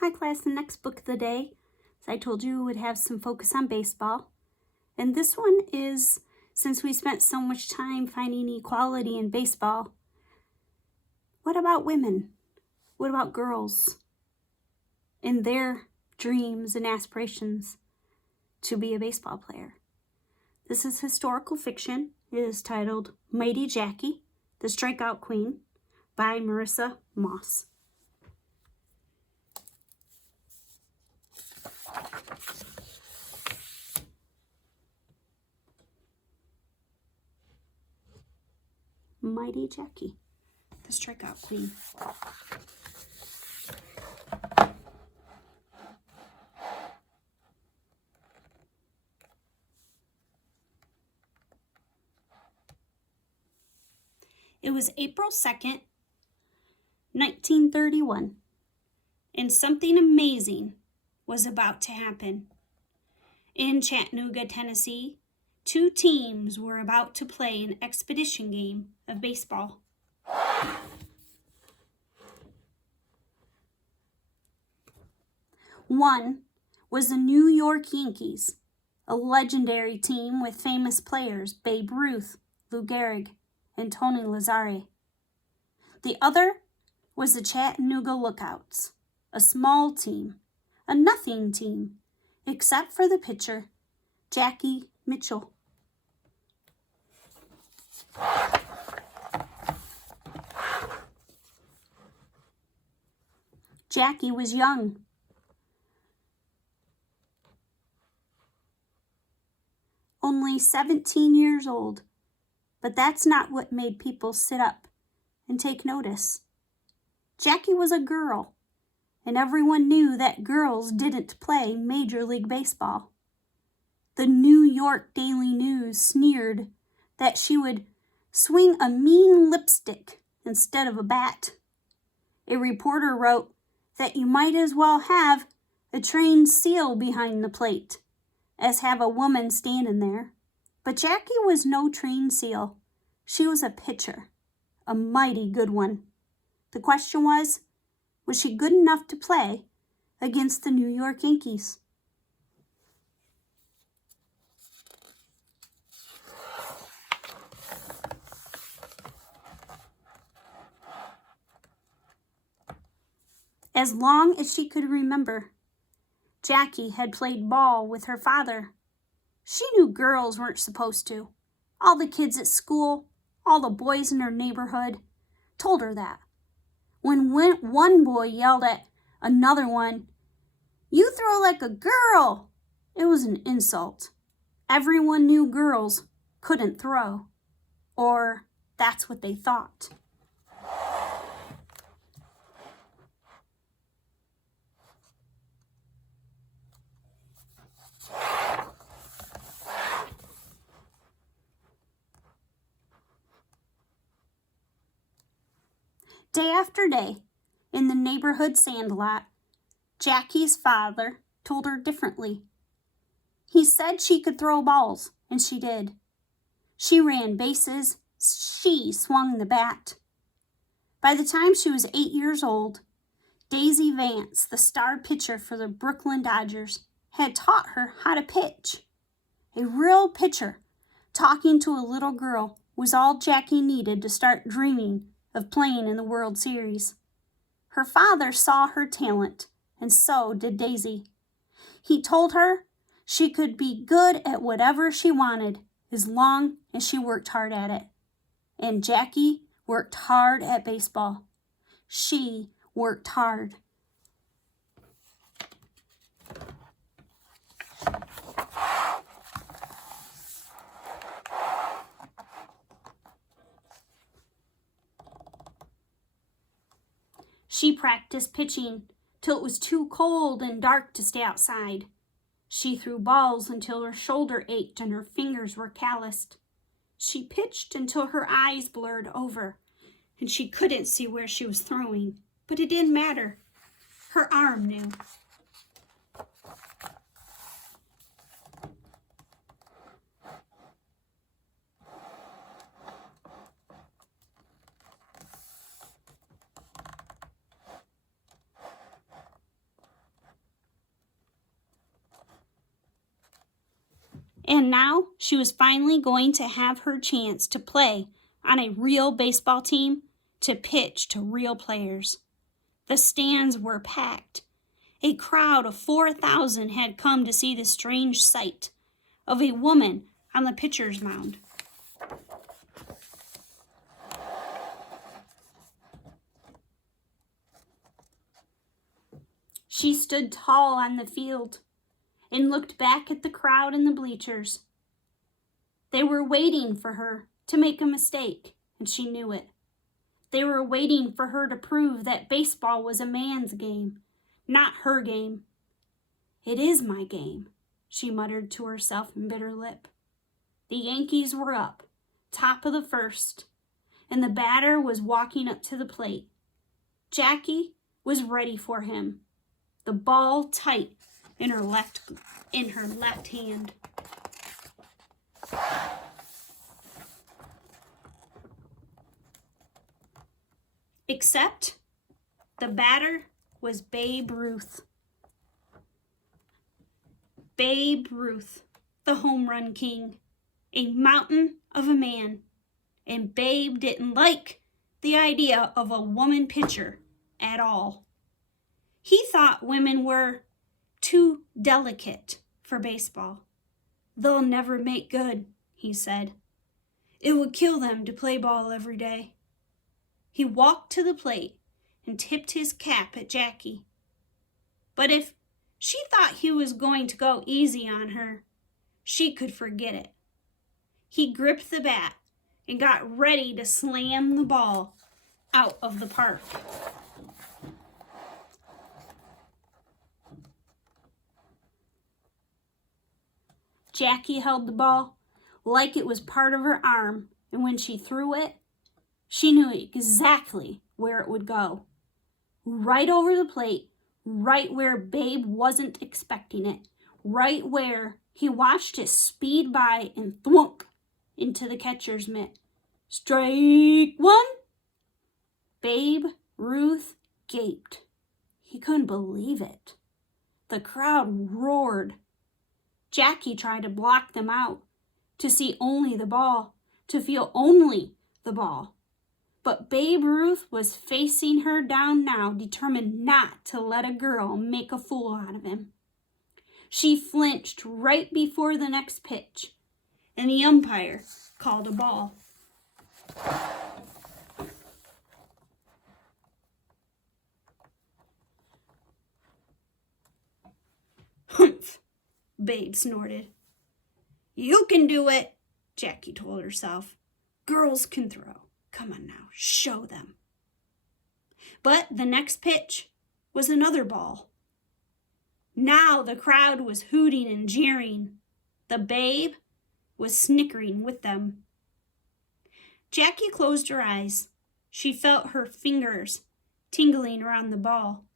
Hi class, the next book of the day, as I told you, would have some focus on baseball. And this one is, since we spent so much time finding equality in baseball, what about women? What about girls and their dreams and aspirations to be a baseball player? This is historical fiction. It is titled Mighty Jackie, the Strikeout Queen by Marissa Moss. Mighty Jackie, the Strikeout Queen. It was April 2nd, 1931, and something amazing was about to happen. In Chattanooga, Tennessee, two teams were about to play an exhibition game of baseball. One was the New York Yankees, a legendary team with famous players Babe Ruth, Lou Gehrig, and Tony Lazzari. The other was the Chattanooga Lookouts, a small team, a nothing team, except for the pitcher, Jackie Mitchell. Jackie was young. Only 17 years old, but that's not what made people sit up and take notice. Jackie was a girl, and everyone knew that girls didn't play Major League Baseball. The New York Daily News sneered that she would swing a mean lipstick instead of a bat. A reporter wrote that you might as well have a trained seal behind the plate as have a woman standing there. But Jackie was no trained seal. She was a pitcher, a mighty good one. The question was she good enough to play against the New York Yankees? As long as she could remember, Jackie had played ball with her father. She knew girls weren't supposed to. All the kids at school, all the boys in her neighborhood told her that. When one boy yelled at another one, "You throw like a girl," it was an insult. Everyone knew girls couldn't throw, or that's what they thought. Day after day, in the neighborhood sandlot, Jackie's father told her differently. He said she could throw balls, and she did. She ran bases, she swung the bat. By the time she was 8 years old, Daisy Vance, the star pitcher for the Brooklyn Dodgers, had taught her how to pitch. A real pitcher talking to a little girl was all Jackie needed to start dreaming of playing in the World Series. Her father saw her talent, and so did Daisy. He told her she could be good at whatever she wanted as long as she worked hard at it. And Jackie worked hard at baseball. She worked hard. She practiced pitching till it was too cold and dark to stay outside. She threw balls until her shoulder ached and her fingers were calloused. She pitched until her eyes blurred over and she couldn't see where she was throwing, but it didn't matter. Her arm knew. And now she was finally going to have her chance to play on a real baseball team, to pitch to real players. The stands were packed. A crowd of 4,000 had come to see the strange sight of a woman on the pitcher's mound. She stood tall on the field and looked back at the crowd in the bleachers. They were waiting for her to make a mistake, and she knew it. They were waiting for her to prove that baseball was a man's game, not her game. "It is my game," she muttered to herself in bitter lip. The Yankees were up, top of the first, and the batter was walking up to the plate. Jackie was ready for him, the ball tight in her left hand. Except the batter was Babe Ruth. Babe Ruth, the home run king, a mountain of a man. And Babe didn't like the idea of a woman pitcher at all. He thought women were too delicate for baseball. "They'll never make good," he said. "It would kill them to play ball every day." He walked to the plate and tipped his cap at Jackie. But if she thought he was going to go easy on her, she could forget it. He gripped the bat and got ready to slam the ball out of the park. Jackie held the ball like it was part of her arm, and when she threw it, she knew exactly where it would go. Right over the plate, right where Babe wasn't expecting it, right where he watched it speed by and thwunk into the catcher's mitt. "Strike one!" Babe Ruth gaped. He couldn't believe it. The crowd roared. Jackie tried to block them out, to see only the ball, to feel only the ball. But Babe Ruth was facing her down now, determined not to let a girl make a fool out of him. She flinched right before the next pitch, and the umpire called a ball. "Humph," Babe snorted. "You can do it," Jackie told herself. "Girls can throw. Come on now, show them." But the next pitch was another ball. Now the crowd was hooting and jeering. The Babe was snickering with them. Jackie closed her eyes. She felt her fingers tingling around the ball.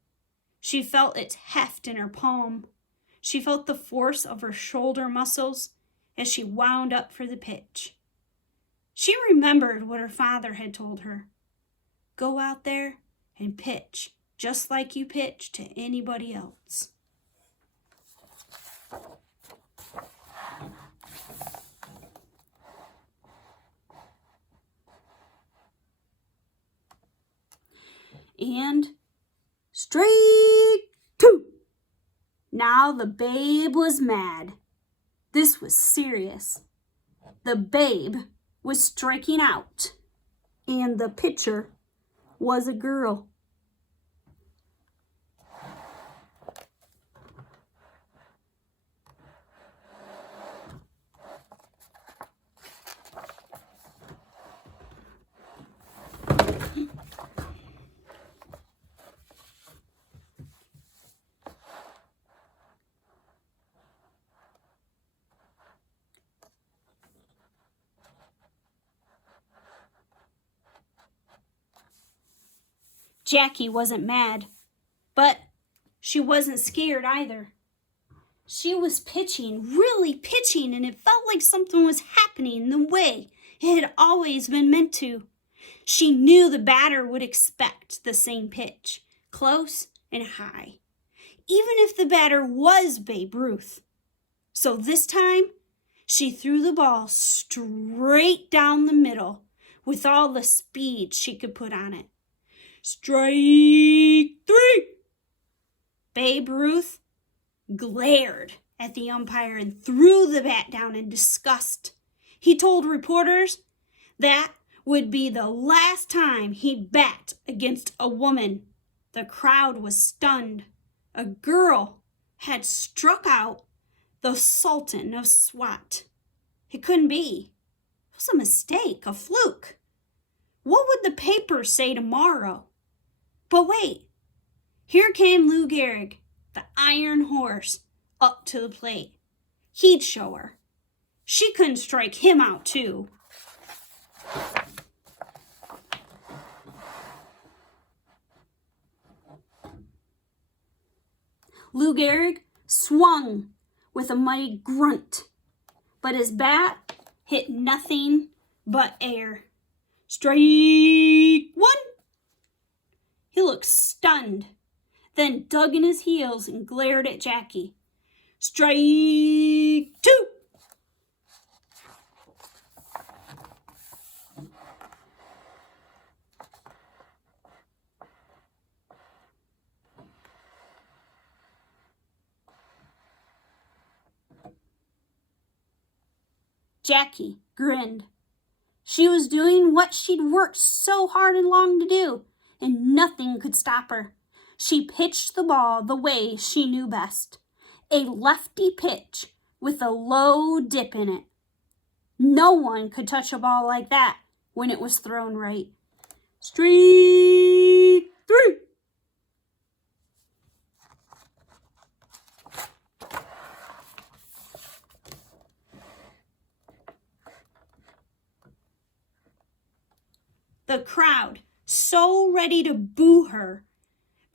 She felt its heft in her palm. She felt the force of her shoulder muscles as she wound up for the pitch. She remembered what her father had told her. "Go out there and pitch just like you pitch to anybody else." And strike two. Now the Babe was mad. This was serious. The Babe was striking out, and the pitcher was a girl. Jackie wasn't mad, but she wasn't scared either. She was pitching, really pitching, and it felt like something was happening the way it had always been meant to. She knew the batter would expect the same pitch, close and high, even if the batter was Babe Ruth. So this time, She threw the ball straight down the middle with all the speed she could put on it. Strike three! Babe Ruth glared at the umpire and threw the bat down in disgust. He told reporters that would be the last time he'd bat against a woman. The crowd was stunned. A girl had struck out the Sultan of Swat. It couldn't be. It was a mistake, a fluke. What would the paper say tomorrow? But wait, here came Lou Gehrig, the Iron Horse, up to the plate. He'd show her. She couldn't strike him out, too. Lou Gehrig swung with a mighty grunt, but his bat hit nothing but air. Strike one! He looked stunned, then dug in his heels and glared at Jackie. Strike two! Jackie grinned. She was doing what she'd worked so hard and long to do, and nothing could stop her. She pitched the ball the way she knew best, a lefty pitch with a low dip in it. No one could touch a ball like that when it was thrown right. Strike three! The crowd, so ready to boo her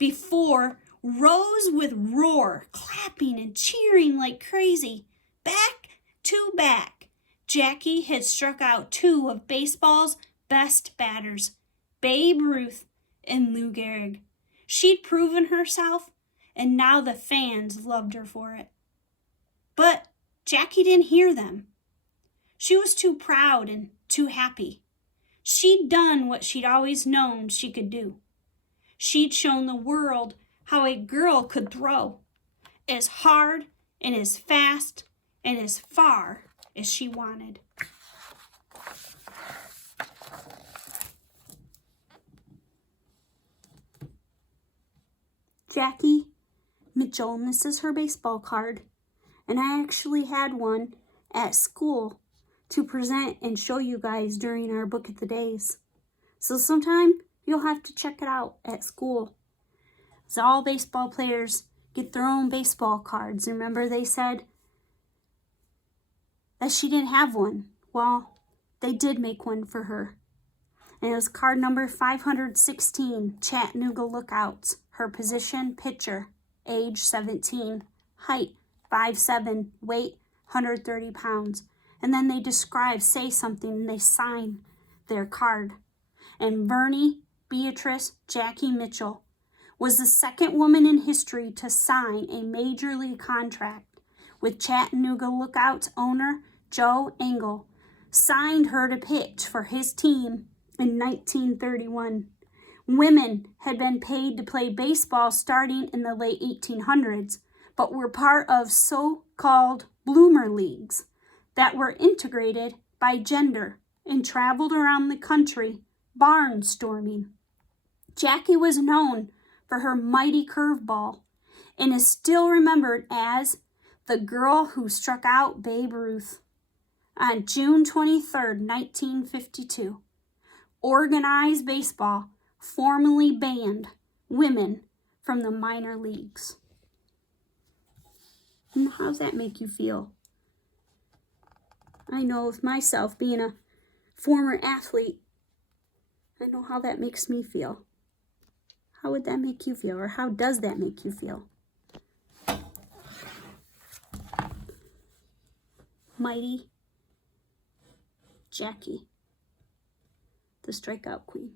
before, rose with roar, clapping and cheering like crazy. Back to back, Jackie had struck out two of baseball's best batters, Babe Ruth and Lou Gehrig. She'd proven herself, and now the fans loved her for it. But Jackie didn't hear them. She was too proud and too happy. She'd done what she'd always known she could do. She'd shown the world how a girl could throw, as hard and as fast and as far as she wanted. Jackie Mitchell, and this is her baseball card. And I actually had one at school to present and show you guys during our Book of the Days. So sometime you'll have to check it out at school. So all baseball players get their own baseball cards. Remember they said that she didn't have one. Well, they did make one for her. And it was card number 516, Chattanooga Lookouts. Her position, pitcher, age 17, height 5'7", weight 130 pounds. And then they describe, say something, and they sign their card. And Bernie Beatrice Jackie Mitchell was the second woman in history to sign a major league contract with Chattanooga Lookouts owner Joe Engel. Signed her to pitch for his team in 1931. Women had been paid to play baseball starting in the late 1800s, but were part of so-called bloomer leagues that were integrated by gender and traveled around the country barnstorming. Jackie was known for her mighty curveball and is still remembered as the girl who struck out Babe Ruth. On June 23, 1952, organized baseball formally banned women from the minor leagues. And how does that make you feel? I know with myself being a former athlete, I know how that makes me feel. How would that make you feel, or how does that make you feel? Mighty Jackie, the strikeout queen.